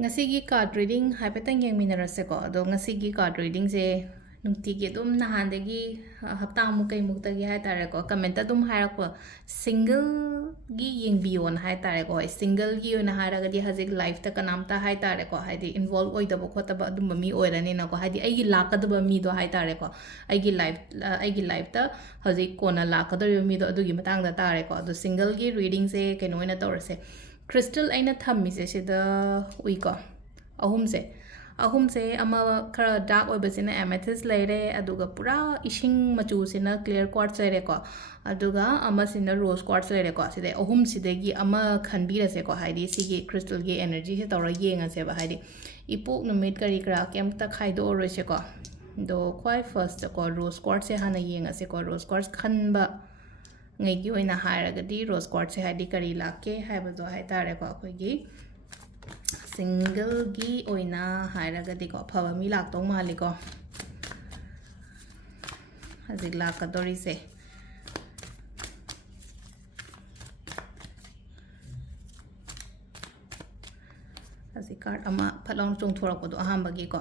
Ngasigi card reading haipatang yengminaraseko ado ngasigi card reading se nungtigi adum nahandagi hapta amu kai muktagi haitareko comment adum hairakwa single gi yengbiyon haitareko single gi ona hairagadi hajik life ta kanamta haitareko haidi involve oidaba khotaba adum mi oirani nako haidi aigi lakadaba mi do haitareko aigi life ta hajik kona lakadaba mi do adugi matang da tareko ado single gi reading se keno ina torse crystal aina thammise sida uiko ahumse ama khara dark oibasina amethyst leire aduga pura ishing machu sina clear quartz leire ko aduga ama sina rose quartz leire ko sida ahum sidagi ama khanbirase ko haidi sigi crystal gi energy se tawra yenga se ba haidi ipok numit kari kra kem ta khaido orose ko do kwai first ko rose quartz se hana yenga se ko rose quartz khanba ngai gi oina hairagadi rose quartz se haidi kari lakke haibado haitare ko akoigi single gi oina hairagadi ko phaba mi lak tong mali ko hazik lakadori se hazik card ama phalong chung thorak ko do ahamba gi ko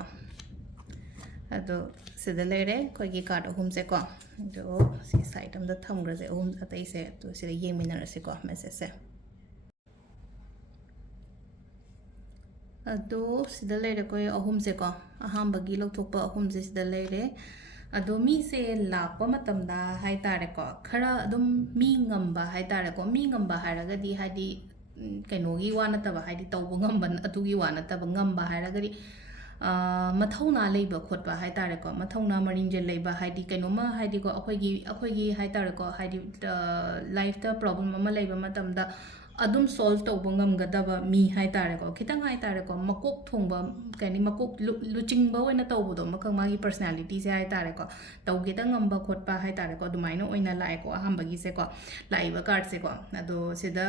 ado sida leire ko gi card ahum se ko do si side am da thamgra se ahum atai se to sida yeminar se ko message se ado sida leire ko ahum se ko ahamba gi lokthokpa ahum se sida leire ado mi se lakpa matamda hai tare ko khara adum mi ngamba hai tare ko mi ngamba haraga di hadi kaino gi wana taba hadi tawbu ngamba atu gi wana taba ngamba haraga di mathawna leiba khotba hai tare ko mathawna marinje leiba hadi kaino ma hadi ko akhoi gi hai tare ko hadi life ta problem ama leiba matamda adum solve tawbu ngamgadaba mi hai tare ko khitang hai tare ko makok thongba kani makok luching ba oina tawbu do makang magi personality se hai tare ko tawge ta ngamba khotpa hai tare ko dumaino oina lai ko ahamba gi se ko laiba card se ko ado sida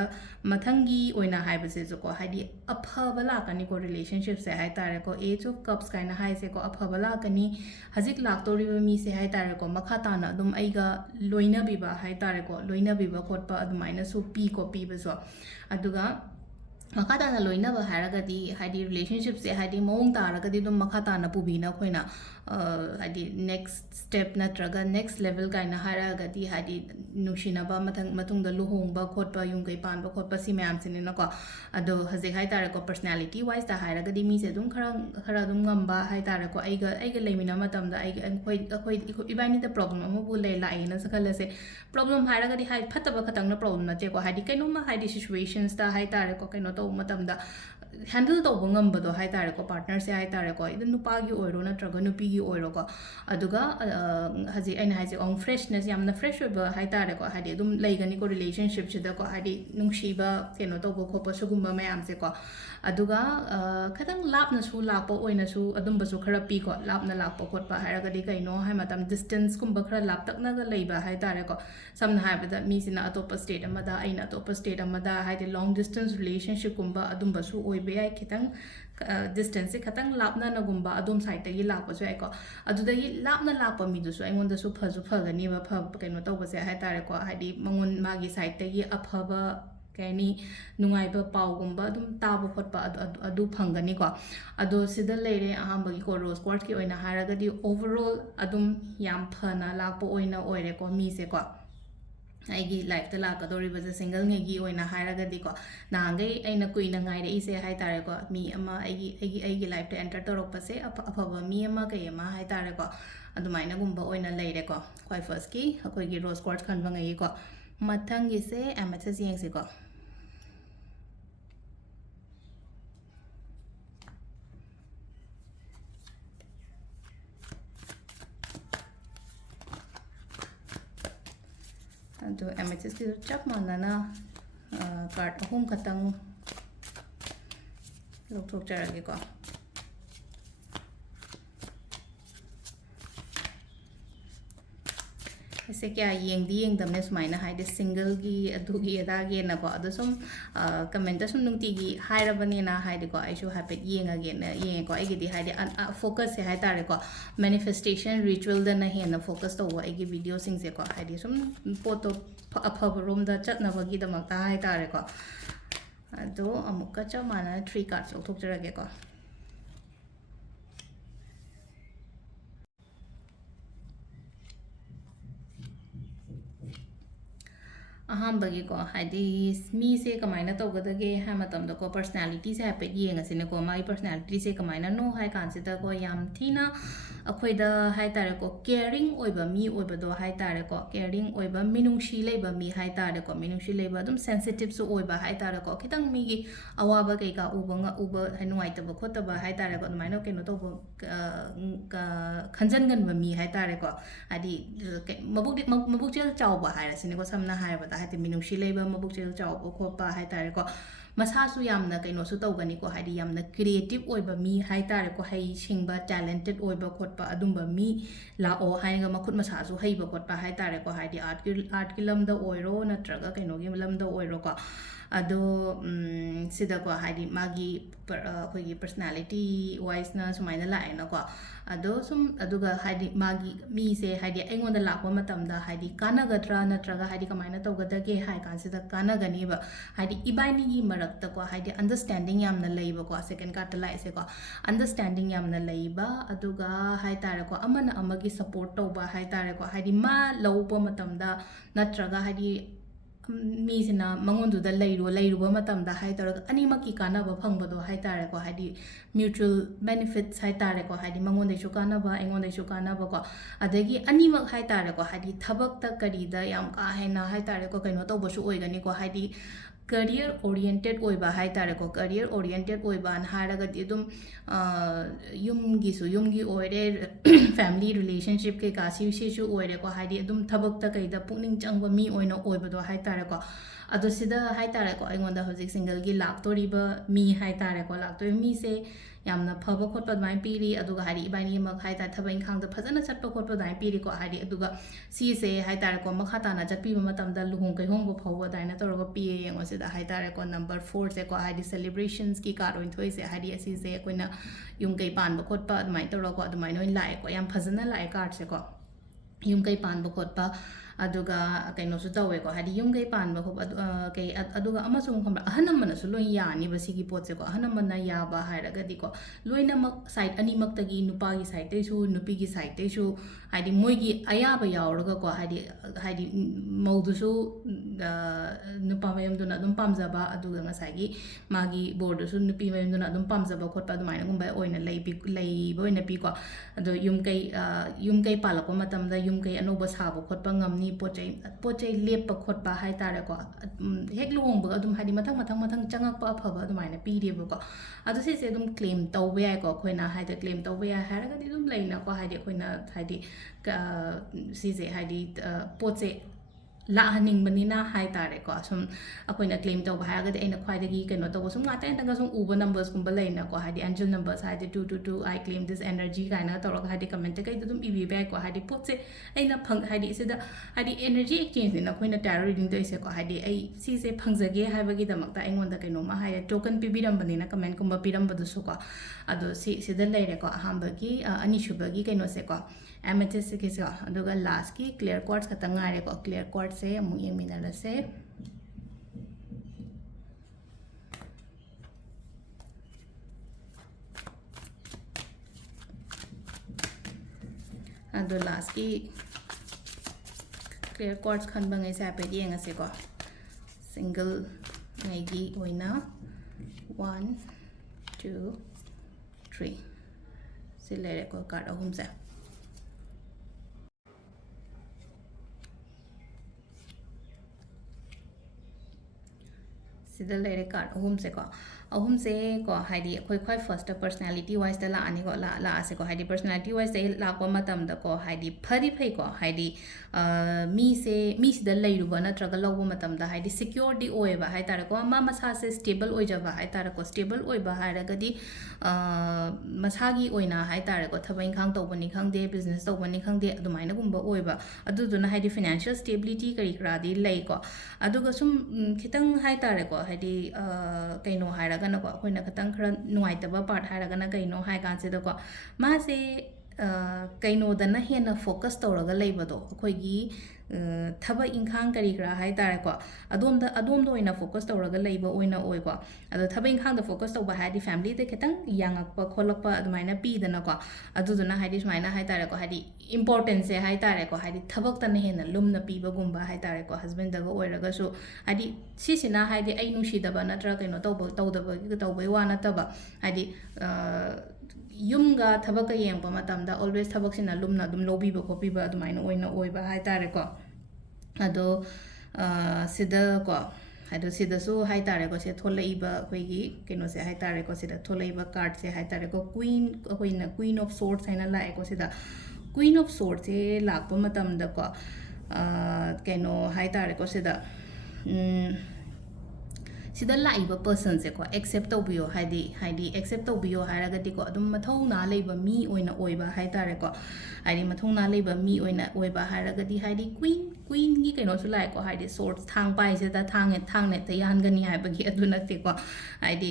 mathangi oina haiba se ko hadi aphaba la kani ko relationship se hai tare ko age of cups kaina hai se ko aphaba la kani hajik lak tori mi se hai tare ko makha ta na dum aiga loina biba hai tare ko loina biba khotpa adumaina su pi ko pi ba so aduga makata na loina ba haragadi hadi relationship se hadi mong taragadi dum makata na pubina khoina hadi next step na traga next level kaina haragadi hadi nushina ba matung da luhong ba khot ba yung kai pan ba khot pa si mayam sin na ko ado haje hai tar ko personality wise ta haragadi mi se dum khara dum ngam ba hai tar ko aiga leimina matam da aiga khoi ibani the problem amu bu le lai na sakala se problem haragadi hai phata ba khatang na problem na che ko hadi kaino ma hadi situations ta hai tar ko kaino to matam da handle tawba ngambado hai tare ko partner se hai tare ko idan nupa gi oiro na traga nupi gi oiro ko aduga haji aina haji on freshness yamna fresh oba hai tare ko hadi dum leigani ko relationship chida ko hadi nungsiba keno tawba khopa sugumba mayam se ko aduga khatang lapna su lakpa oina su adumba su khara pi ko lapna lakpa khotpa hairaga di kaino hai matam distance kumba khara laptakna ga leiba hai tare ko samna haibada mi sina atopa state amada aina atopa state amada haidi long distance relationship kumba adumba su oibe ai khitang distance khatang lapna na gumba adum side ta gi lakpa su ai ko aduda gi lapna lakpa mi du su aingonda su phaju phagani ba pha kaino tawba se hai tare ko haidi mangon magi side ta gi aphaba kani nungai ba pau gumba dum tabu khotpa adu phangani ko ado sida leire ahamba gi ko rose quartz ki oina haraga di overall adum yam phana lakpo oina oire ko mi se ko aigi life ta lakadori ba single nge gi oina haraga di ko nangai aina kuina ngai re ise hai tare ko mi ama aigi life ta enter torok pa se aphaba mi ama kai ama hai tare ko adumaina gumba oina leire ko khoi first ki akoi gi rose quartz khan ba ngai ko mathang gi se amethyst yeng se ko ado amethyst ki chap manana card ahum khatang lokthok charage ko ese kya yeng damne sumaina haide single gi adugi ada ge na ko ado sum comment sum nungti gi hairabani na haide ko ai shu habit yeng again yeng ko ai gi di haide focus se hai tare ko manifestation ritual da na he na focus to wa ai gi video sing se ko haide sum poto apha room da chat na ba gi da mak ta hai tare ko ꯑꯗꯣ ꯑꯃꯨꯛꯀ ꯆꯞ ꯃꯥꯟꯅꯅ 3 cards ꯂꯧꯊꯣꯛꯆꯔꯒꯦꯀꯣ ꯑꯍꯥꯟꯕꯒꯤꯀꯣ ꯍꯥꯏꯗꯤ ꯃꯤꯁꯦ ꯀꯃꯥꯏꯅ ꯇꯧꯒꯗꯒꯦ ꯍꯥꯏ ꯃꯇꯝꯗꯀꯣ ꯄꯔꯁꯅꯦꯂꯤꯇꯤꯁꯦ ꯍꯥꯏꯐꯦꯠ ꯌꯦꯡꯉꯁꯤꯅꯦꯀꯣ ꯃꯥꯒꯤ ꯄꯔꯁꯅꯦꯂꯤꯇꯤꯁꯦ ꯀꯃꯥꯏꯅꯅꯣ ꯍꯥꯏ ꯀꯥꯟꯁꯤꯗꯀꯣ ꯌꯥꯝ ꯊꯤꯅ ꯑꯩꯈꯣꯏꯗ ꯍꯥꯏ ꯇꯥꯔꯦꯀꯣ ꯀꯦꯌꯔꯤꯡ ꯑꯣꯏꯕ ꯃꯤ ꯑꯣꯏꯕꯗꯣ ꯍꯥꯏ ꯇꯥꯔꯦꯀꯣ ꯀꯦꯌꯔꯤꯡ ꯑꯣꯏꯕ ꯃꯤꯅꯨꯡꯁꯤ ꯂꯩꯕ ꯃꯤ ꯍꯥꯏ ꯇꯥꯔꯦꯀꯣ ꯃꯤꯅꯨꯡꯁꯤ ꯂꯩꯕ ꯑꯗꯨꯝ ꯁꯦꯟꯁꯤꯇꯤꯞꯁꯨ ꯑꯣꯏꯕ ꯍꯥꯏ ꯇꯥꯔꯦꯀꯣ ꯈꯤꯇꯪ ꯃꯤꯒꯤ ꯑꯋꯥꯕ ꯀꯩꯀꯥ ꯎꯕ ꯅꯨꯡꯉꯥꯏꯇꯕ ꯈꯣꯠꯇꯕ ꯍꯥꯏ ꯇꯥꯔꯦꯀꯣ ꯑꯗꯨꯃꯥꯏꯅ ꯀꯩꯅꯣ ꯇꯧꯕ ꯈꯟꯖꯟꯒꯟꯕ ꯃꯤ ꯍꯥꯏ ꯇꯥꯔꯦꯀꯣ ꯍꯥꯏꯗꯤ ꯃꯕꯨꯛꯆꯦꯜ ꯆꯥꯎꯕ ꯍꯥꯏꯔꯁꯤꯅꯦꯀꯣ ꯁꯝꯅ ꯍꯥꯏꯔꯕꯗ ꯍꯥꯏꯗꯤ ꯃꯤꯅꯨꯡꯁꯤ ꯂꯩꯕ ꯃꯕꯨꯛꯆꯦꯜ ꯆꯥꯎꯕ ꯈꯣꯠꯄ ꯍꯥꯏ ꯇꯥꯔꯦꯀꯣ ꯃꯁꯥꯁꯨ ꯌꯥꯝꯅ ꯀꯩꯅꯣꯁꯨ ꯇꯧꯒꯅꯤꯀꯣ ꯍꯥꯏꯗꯤ ꯌꯥꯝꯅ ꯀ꯭रिꯌꯦꯇꯤꯞ ꯑꯣꯏꯕ ꯃꯤ ꯍꯥꯏ ꯇꯥꯔꯦꯀꯣ ꯍꯩ ꯁꯤꯡꯕ ꯇꯦꯂꯦꯟꯇꯦꯠ ꯑꯣꯏꯕ ꯈꯣꯠꯄ ꯑꯗꯨꯝꯕ ꯃꯤ ꯂꯥꯛꯑꯣ ꯍꯥꯏꯔꯒ ꯃꯈꯨꯠ ꯃꯁꯥꯁꯨ ꯍꯩꯕ ꯈꯣꯠꯄ ꯍꯥꯏ ꯇꯥꯔꯦꯀꯣ ꯍꯥꯏꯗꯤ ꯑꯥꯔꯠꯀꯤ ꯂꯝꯗ ꯑꯣꯏꯔꯣ ꯅꯠꯇ꯭ꯔꯒ ꯀꯩꯅꯣꯒꯤ ꯂꯝꯗ ꯑꯣꯏꯔꯣꯀꯣ ꯑꯗꯣ ꯁꯤꯗꯀꯣ ꯍꯥꯏꯗꯤ ꯃꯥꯒꯤ ꯑꯩꯈꯣꯏꯒꯤ ꯄꯔꯁꯅꯦꯂꯤꯇꯤ ꯋꯥꯏꯁꯅ ꯁꯨꯃꯥꯏꯅ ꯂꯥꯛꯑꯦꯅꯀꯣ ꯑꯗꯣ ꯁꯨꯝ ꯑꯗꯨꯒ ꯍꯥꯏꯗꯤ ꯃꯥꯒꯤ ꯃꯤꯁꯦ ꯍꯥꯏꯗꯤ ꯑꯩꯉꯣꯟꯗ ꯂꯥꯛꯄ ꯃꯇꯝꯗ ꯍꯥꯏꯗꯤ ꯀꯥꯟꯅꯒꯗ꯭ꯔꯥ ꯅꯠꯇ꯭ꯔꯒ ꯍꯥꯏꯗꯤ ꯀꯃꯥꯏꯅ ꯇꯧꯒꯗꯒꯦ ꯍꯥꯏ कांसिदा कानागनीबा हाइदि इबाइनिगी मरक्तको हाइदि अंडरस्टैंडिंग यामना लैबको सेकंड कार्ड लाइसेको अंडरस्टैंडिंग यामना लैबा अदुगा हाइ तारेको अमना अमगी सपोर्ट तौबा हाइ तारेको हाइदि मा लौबो मतमदा नत्रगा हाइदि मीसिना मंगोंदुदा लैरुबा मतमदा हाइ तारेको अनिमकी कानाबा फंगबदो हाइ तारेको हाइदि म्यूचुअल बेनिफिट्स हाइ तारेको हाइदि मंगोंदैसु कानाबा एंगोंदैसु कानाबा को अदगी अनिमक हाइ तारेको हाइदि थबकता करीदा याम का हेना high तारेको कइनो तौबसु ओइगनिको हाइदि career oriented oiba hai tare ko career oriented oiba an haraga di dum yumgi oire family relationship ke ka si chu oire ko haidi dum thabak ta kai da pukning changba mi oina oiba do hai tare ko ado sida hai tare ko aingonda hojik single gi lak tori ba mi hai tare ko lak to mi se yamna phaba khotpa mai piri aduga hari ibani mak hai ta thabai khang da phajana chatpa khotpa dai piri ko hari aduga si se hai tare ko makha ta na jatpi ma matam da luhung kai hong bo phawa dai na toroga pi yengo se da hai tare ko number 4 se ko hari celebrations ki kar oin thoi se hari asi se koina yung kai pan ba khotpa admai toro ko admai noi lai ko yam phajana lai card se ko yung kai pan ba khotpa aduga kaino su tawe ko hadi yung kai pan ba khop kai aduga amasung khamba ahanam mana su loi yani ba sigi pot se ko ahanam mana ya ba hairaga di ko loina mak side ani mak tagi nupa gi side te su nupi gi side te su hadi moi gi aya ba yauraga ko hadi maudu su nupa mayam duna dum pamja ba aduga ngasai gi magi board su nupi mayam duna dum pamja ba khotpa du maina gumba oina lei ba oina pi ko ado yung kai palakwa matam da yung kai anoba sabo khotpa ngamni पोचै लेप खोटपा high तारे को हेक लुहोंब अदुम हादि मथंग मथंग मथंग चंगकपा अफबा अदुमाइना पीरेबो को अदु सिसे अदुम claim तौबे याइ को खोइना हाइदे claim तौबे याइ हारगदि अदुम लैना को हाइदे खोइना हाइदि सिसे हाइदि पोचे लाहनिंगबनिना high तारे को सम अखोइना क्लेम तौबा हारगदि अइना ख्वाइदगी कइनो तौबो सम गाते तंगा सम उबा नंबर्स कुंबा लैना को हाइदि एंजल नंबर्स हाइदि 222 आई क्लेम दिस एनर्जी काइना तौरग हाइदि कमेंट कइ दुम इबी बै को हाइदि पोचे अइना फंग हाइदि सिदा हाइदि एनर्जी एक्सचेंज नि नखोइना टैरो रीडिंग तइसे को हाइदि अइ सिसे फंगजगे हाइबगी दमकता अइंगोंदा कइनो मा हाइ टोकन पिबिरमबनिना कमेंट कुंबा पिरमबदुसु को अदो सिदा लैरे को अहांबगी अनिसुबगी कइनो से को एमेथिस्ट के से अदुगा लास्ट की क्लियर क्वार्ट्स खता ngaire ko clear quartz se amu yeminala se ado last ki clear quartz khan bangai sa pe yenga se ko single ngai gi oina 1 2 3 se lere ko card ahum se सिदा लेरे card अहुम से को हाइदि अखोइ ख्वाइ first personality wise दा लानी को ला से को हाइदि personality wise दे लाको मतम द को हाइदि फरि फै को हाइदि मी सिदा लैरुबा नत्रगा लौबो मतम दा हाइदि सिक्योरिटी ओएबा हाइ तारे को मा मसा से स्टेबल ओइजबा हाइ तारे को स्टेबल ओइबा हाइरगदि मसागी ओइना हाइ तारे को थबैं खांग तौबनी खांगदे बिजनेस तौबनी खांगदे अदुमाइना गुंबा ओइबा अदुदुना हाइदि फाइनेंशियल स्टेबिलिटी करी क्रादि लै को अदुगा सुम खितंग हाइ तारे को हाइदि कइनो हाइरगना को अखोइना खतंग खरा नुआइतबा पार्ट हाइरगना कइनो हाइ कांसिदा को मासे ꯀꯩꯅꯣꯗꯅ ꯍꯦꯟꯅ ꯐꯣꯀꯁ ꯇꯧꯔꯒ ꯂꯩꯕꯗꯣ ꯑꯩꯈꯣꯏꯒꯤ ꯊꯕꯛ ꯏꯪꯈꯥꯡ ꯀꯔꯤ ꯀꯔꯥ ꯍꯥꯏꯇꯥꯔꯦꯀꯣ ꯑꯗꯣꯝꯗ ꯑꯣꯏꯅ ꯐꯣꯀꯁ ꯇꯧꯔꯒ ꯂꯩꯕ ꯑꯣꯏꯅ ꯑꯣꯏꯀꯣ ꯑꯗꯣ ꯊꯕꯛ ꯏꯪꯈꯥꯡꯗ ꯐꯣꯀꯁ ꯇꯧꯕ ꯍꯥꯏꯔꯗꯤ ꯐꯦꯃꯤꯂꯤꯗ ꯈꯤꯇꯪ ꯌꯥꯡꯉꯛꯄ ꯈꯣꯠꯂꯛꯄ ꯑꯗꯨꯃꯥꯏꯅ ꯄꯤꯗꯅꯀꯣ ꯑꯗꯨꯗꯨꯅ ꯍꯥꯏꯗꯤ ꯁꯨꯃꯥꯏꯅ ꯍꯥꯏꯇꯥꯔꯦꯀꯣ ꯍꯥꯏꯗꯤ ꯏꯝꯄꯣꯔꯇꯦꯟꯁꯦ ꯍꯥꯏꯇꯥꯔꯦꯀꯣ ꯍꯥꯏꯗꯤ ꯊꯕꯛꯇꯅ ꯍꯦꯟꯅ ꯂꯨꯝꯅ ꯄꯤꯕꯒꯨꯝꯕ ꯍꯥꯏꯇꯥꯔꯦꯀꯣ ꯍꯁꯕꯦꯟꯗꯒ ꯑꯣꯏꯔꯒꯁꯨ ꯍꯥꯏꯗꯤ ꯁꯤꯁꯤꯅ ꯍꯥꯏꯗꯤ ꯑꯩ ꯅꯨꯡꯁꯤꯗꯕ ꯅꯠꯇ꯭ꯔꯒ ꯀꯩꯅꯣ ꯇꯧꯕꯩ ꯋꯥ ꯅꯠꯇꯕ ꯍꯥꯏꯗꯤ ꯌꯨꯝꯒ ꯊꯕꯛꯀ ꯌꯦꯡꯕ ꯃꯇꯝꯗ ꯑꯣꯜꯋꯦꯁ ꯊꯕꯛꯁꯤꯅ ꯂꯨꯝꯅ ꯑꯗꯨꯝ ꯂꯧꯕꯤꯕ ꯈꯣꯠꯄꯤꯕ ꯑꯗꯨꯃꯥꯏꯅ ꯑꯣꯏꯅ ꯑꯣꯏꯕ ꯍꯥꯏꯇꯥꯔꯦꯀꯣ ꯑꯗꯣ ꯁꯤꯗꯀꯣ ꯑꯗꯣ ꯁꯤꯗꯁꯨ ꯍꯥꯏꯇꯥꯔꯦꯀꯣ ꯁꯤ ꯊꯣꯛꯂꯛꯏꯕ ꯑꯩꯈꯣꯏꯒꯤ ꯀꯩꯅꯣꯁꯦ ꯍꯥꯏꯇꯥꯔꯦꯀꯣ ꯁꯤꯗ ꯊꯣꯛꯂꯛꯏꯕ ꯀꯥꯔꯠꯁꯦ ꯍꯥꯏꯇꯥꯔꯦꯀꯣ ꯑꯩꯈꯣꯏꯅ ꯀ꯭ꯋꯤꯟ ꯑꯣꯐ ꯁꯣꯔꯠꯁ ꯍꯥꯏꯅ ꯂꯥꯛꯑꯦꯀꯣ ꯁꯤꯗ ꯀ꯭ꯋꯤꯟ ꯑꯣꯐ ꯁꯣꯔꯠꯁꯦ ꯂꯥꯛꯄ ꯃꯇꯝꯗꯀꯣ ꯀꯩꯅꯣ ꯍꯥꯏꯇꯥꯔꯦꯀꯣ ꯁꯤꯗ ꯂꯥꯛꯏꯕ ꯄꯔꯁꯟꯁꯦꯀꯣ ꯑꯦꯛꯁꯦꯞ ꯇꯧꯕꯤꯌꯣ ꯍꯥꯏꯗꯤ ꯑꯦꯛꯁꯦꯞ ꯇꯧꯕꯤꯌꯣ ꯍꯥꯏꯔꯒꯗꯤꯀꯣ ꯑꯗꯨꯝ ꯃꯊꯧꯅꯥ ꯂꯩꯕ ꯃꯤ ꯑꯣꯏꯅ ꯑꯣꯏꯕ ꯍꯥꯏꯇꯥꯔꯦꯀꯣ ꯍꯥꯏꯗꯤ ꯃꯊꯧꯅꯥ ꯂꯩꯕ ꯃꯤ ꯑꯣꯏꯅ ꯑꯣꯏꯕ ꯍꯥꯏꯔꯒꯗꯤ ꯍꯥꯏꯗꯤ ꯀ꯭ꯋꯤꯟꯒꯤ ꯀꯩꯅꯣꯁꯨ ꯂꯥꯛꯑꯦꯀꯣ ꯍꯥꯏꯗꯤ ꯁꯣꯔꯠꯁ ꯊꯥꯡ ꯄꯥꯏꯁꯤꯗ ꯊꯥꯡꯅ ꯍꯦꯛꯇ ꯌꯥꯟꯒꯅꯤ ꯍꯥꯏꯕꯒꯤ ꯑꯗꯨ ꯅꯠꯇꯦꯀꯣ ꯍꯥꯏꯗꯤ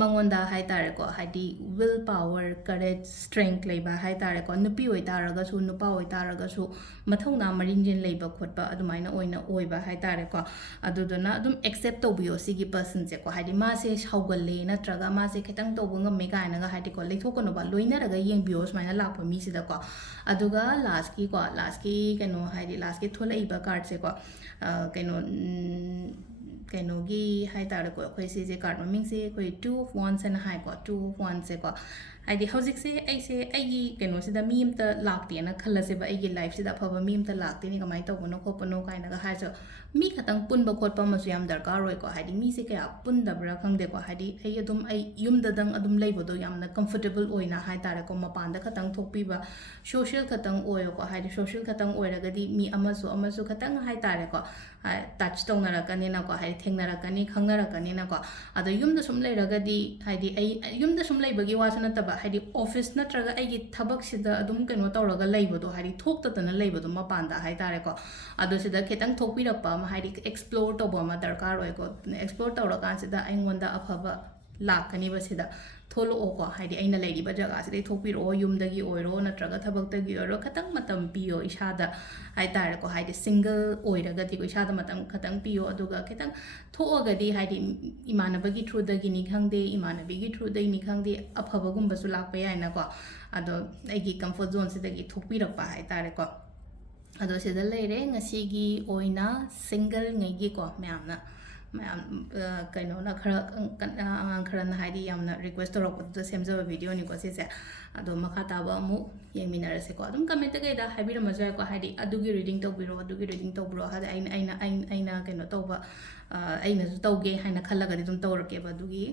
ꯃꯉꯣꯟꯗ ꯍꯥꯏꯇꯥꯔꯦꯀꯣ ꯍꯥꯏꯗꯤ ꯋꯤꯜ ꯄꯥꯋꯔ ꯀꯔꯦꯖ ꯁ꯭ꯇ꯭ꯔꯦꯡ ꯂꯩꯕ ꯍꯥꯏꯇꯥꯔꯦꯀꯣ ꯅꯨꯄꯤ ꯑꯣꯏꯇꯥꯔꯒꯁꯨ ꯅꯨꯄꯥ ꯑꯣꯏꯇꯥꯔꯒꯁꯨ ꯃꯊꯧꯅꯥ ꯃꯔꯤꯡꯖꯦꯜ ꯂꯩꯕ ꯈꯣꯠꯄ ꯑꯗꯨꯃꯥꯏꯅ ꯑꯣꯏꯅ ꯑꯣꯏꯕ ꯍꯥꯏꯇꯥꯔꯦꯀꯣ ꯑꯗꯨꯗꯨꯅ ꯑꯗꯨꯝ ꯑꯦꯛꯁꯦꯞ ꯇꯧꯕꯤꯌꯣ ꯁꯤꯒꯤ ꯄꯔꯁꯟꯁꯦꯀꯣ ꯍꯥꯏꯗꯤ ꯃꯥꯁꯦ ꯁꯥꯎꯒꯜꯂꯦ ꯅꯠꯇ꯭ꯔꯒ ꯃꯥꯁꯦ ꯈꯤꯇꯪ ꯇꯧꯕ ꯉꯝꯃꯦ ꯀꯥꯏꯅꯒ ꯍꯥꯏꯗꯤꯀꯣ ꯂꯩꯊꯣꯛꯀꯅꯣꯕ ꯂꯣꯏꯅꯔꯒ ꯌꯦꯡꯕꯤꯌꯣ ꯁꯨꯃꯥꯏꯅ ꯂꯥꯛꯄ ꯃꯤꯁꯤꯗꯀꯣ ꯑꯗꯨꯒ ꯂꯥꯁꯀꯤ ꯀꯩꯅꯣ ꯍꯥꯏꯗꯤ ꯂꯥꯁꯀꯤ ꯊꯣꯛꯂꯛꯏꯕ ꯀꯥꯔꯠꯁꯦꯀꯣ ꯀꯩꯅꯣꯒꯤ ꯍꯥꯏꯇꯥꯔꯦꯀꯣ ꯑꯩꯈꯣꯏ ꯁꯤꯁꯦ ꯀꯥꯔꯠ ꯃꯃꯤꯡꯁꯦ ꯑꯩꯈꯣꯏ 2 of Wands ꯍꯥꯏꯅ ꯍꯥꯏꯀꯣ 2 of Wandsꯁꯦꯀꯣ ꯍꯥꯏꯗꯤ ꯍꯧꯖꯤꯛꯁꯦ ꯑꯩꯒꯤ ꯀꯩꯅꯣꯁꯤꯗ ꯃꯤ ꯑꯃꯇ ꯂꯥꯛꯇꯦꯅ ꯈꯜꯂꯁꯦꯕ ꯑꯩꯒꯤ ꯂꯥꯏꯐꯁꯤꯗ ꯑꯐꯕ ꯃꯤ ꯑꯃꯇ ꯂꯥꯛꯇꯦꯅꯦ ꯀꯃꯥꯏꯅ ꯇꯧꯕꯅꯣ ꯈꯣꯠꯄꯅꯣ ꯀꯥꯏꯅꯒ ꯍꯥꯏꯔꯁꯨ ꯃꯤ ꯈꯇꯪ ꯄꯨꯟꯕ ꯈꯣꯠꯄ ꯑꯃꯁꯨ ꯌꯥꯝ ꯗꯔꯀꯥꯔ ꯑꯣꯏꯀꯣ ꯍꯥꯏꯗꯤ ꯃꯤꯁꯦ ꯀꯌꯥ ꯄꯨꯟꯗꯕ꯭ꯔꯥ ꯈꯪꯗꯦꯀꯣ ꯍꯥꯏꯗꯤ ꯑꯩ ꯌꯨꯝꯗꯗꯪ ꯑꯗꯨꯝ ꯂꯩꯕꯗꯣ ꯌꯥꯝꯅ ꯀꯝꯐꯣꯔꯇꯦꯕꯜ ꯑꯣꯏꯅ ꯍꯥꯏꯇꯥꯔꯦꯀꯣ ꯃꯄꯥꯟꯗ khатang ꯊꯣꯛꯄꯤꯕ ꯁꯣꯁꯤꯌꯦꯜ khатang ꯑꯣꯏꯌꯣꯀꯣ ꯍꯥꯏꯗꯤ ꯁꯣꯁꯤꯌꯦꯜ khатang ꯑꯣꯏꯔꯒꯗꯤ ꯃꯤ ꯑꯃꯁꯨ khатang ꯍꯥꯏꯇꯥꯔꯦꯀꯣ ꯇꯆ ꯇꯧꯅꯔꯛꯀꯅꯤꯅꯀꯣ ꯍꯥꯏꯗꯤ ꯊꯦꯡꯅꯔꯛꯀꯅꯤ ꯈꯪꯅꯔꯛꯀꯅꯤꯅꯀꯣ ꯑꯗꯣ ꯌꯨꯝꯗ ꯁꯨꯝ ꯂꯩꯔꯒꯗꯤ ꯍꯥꯏꯗꯤ ꯌꯨꯝꯗ ꯁꯨꯝ ꯂꯩꯕꯒꯤ ꯋꯥꯁꯨ ꯅꯠꯇꯕ ꯍꯥꯏꯗꯤ ꯑꯣꯐꯤꯁ ꯅꯠꯇ꯭ꯔꯒ ꯑꯩꯒꯤ ꯊꯕꯛꯁꯤꯗ ꯑꯗꯨം ꯀꯩꯅꯣ ꯇꯧꯔꯒ ꯂꯩꯕꯗꯣ ꯍꯥꯏꯗꯤ ꯊꯣꯛꯇꯗꯅ ꯂꯩꯕꯗꯣ ꯃꯄꯥꯟꯗ ꯍꯥꯏꯇꯥꯔꯦꯀꯣ ꯑꯗꯣ ꯁꯤꯗ ꯈꯤꯇꯪ ꯊꯣꯛꯄꯤꯔꯛꯄ ꯑꯃ ꯍꯥꯏꯗꯤ ꯑꯦꯛꯁꯄ꯭ꯂꯣꯔ ꯇꯧꯕ ꯑꯃ ꯗꯔꯀꯥꯔ ꯑꯣꯏꯀꯣ ꯑꯦꯛꯁꯄ꯭ꯂꯣꯔ ꯇꯧꯔꯀꯥꯟꯁꯤꯗ ꯑꯩꯉꯣꯟꯗ ꯑꯐꯕ ꯂꯥꯛꯀꯅꯤꯕ ꯁꯤꯗ ꯊꯣꯛꯂꯛꯑꯣꯀꯣ ꯍꯥꯏꯗꯤ ꯑꯩꯅ ꯂꯩꯔꯤꯕ ꯖꯒꯥꯁꯤꯗꯩ ꯊꯣꯛꯄꯤꯔꯛꯑꯣ ꯌꯨꯝꯗꯒꯤ ꯑꯣꯏꯔꯣ ꯅꯠꯇ꯭ꯔꯒ ꯊꯕꯛꯇꯒꯤ ꯑꯣꯏꯔꯣ khатang matam piyo isada haitareko haidi single oiragadi ko isada matam khатang piyo aduga khitang thoagadi haidi imanabagi through dagini khangde imanabigi through dai ni khangde afabagumba su lakpa yaina ko ado aigi comfort zone sidagi thokpirakpa haitareko ado sida leire ngasigi oina single ngegi ko mayamna ꯀꯩꯅꯣꯅ ꯈꯔ ꯑꯉꯥꯡ ꯈꯔꯅ ꯍꯥꯏꯗꯤ ꯌꯥꯝꯅ request ꯇꯧꯔꯛꯄꯗꯨꯗ ꯁꯦꯝꯖꯕ ꯚꯤꯗꯤꯑꯣꯅꯤꯀꯣ ꯁꯤꯁꯦ ꯑꯗꯣ ꯃꯈꯥ ꯇꯥꯕ ꯑꯃꯨꯛ ꯌꯦꯡꯃꯤꯟꯅꯔꯁꯦꯀꯣ ꯑꯗꯨꯝ ꯀꯃꯦꯟꯇ ꯀꯩꯗ ꯍꯥꯏꯕꯤꯔꯝꯃꯁꯨ ꯌꯥꯏꯀꯣ ꯍꯥꯏꯗꯤ ꯑꯗꯨꯒꯤ ꯔꯤꯗꯤꯡ ꯇꯧꯕꯤꯔꯣ ꯑꯗꯨꯒꯤ ꯔꯤꯗꯤꯡ ꯇꯧꯕꯤꯔꯣ ꯍꯥꯏꯗꯤ ꯑꯩꯅ ꯀꯩꯅꯣ ꯇꯧꯕ ꯑꯩꯅꯁꯨ ꯇꯧꯒꯦ ꯍꯥꯏꯅ ꯈꯜꯂꯒꯗꯤ ꯑꯗꯨꯝ ꯇꯧꯔꯛꯀꯦꯕ ꯑꯗꯨꯒꯤ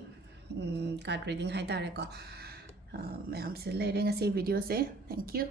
ꯀꯥꯔꯠ ꯔꯤꯗꯤꯡ ꯍꯥꯏꯇꯥꯔꯦꯀꯣ ꯃꯌꯥꯝꯁꯦ ꯂꯩꯔꯦ ꯉꯁꯤ ꯚꯤꯗꯤꯑꯣꯁꯦ ꯊꯦꯡꯛ ꯌꯨ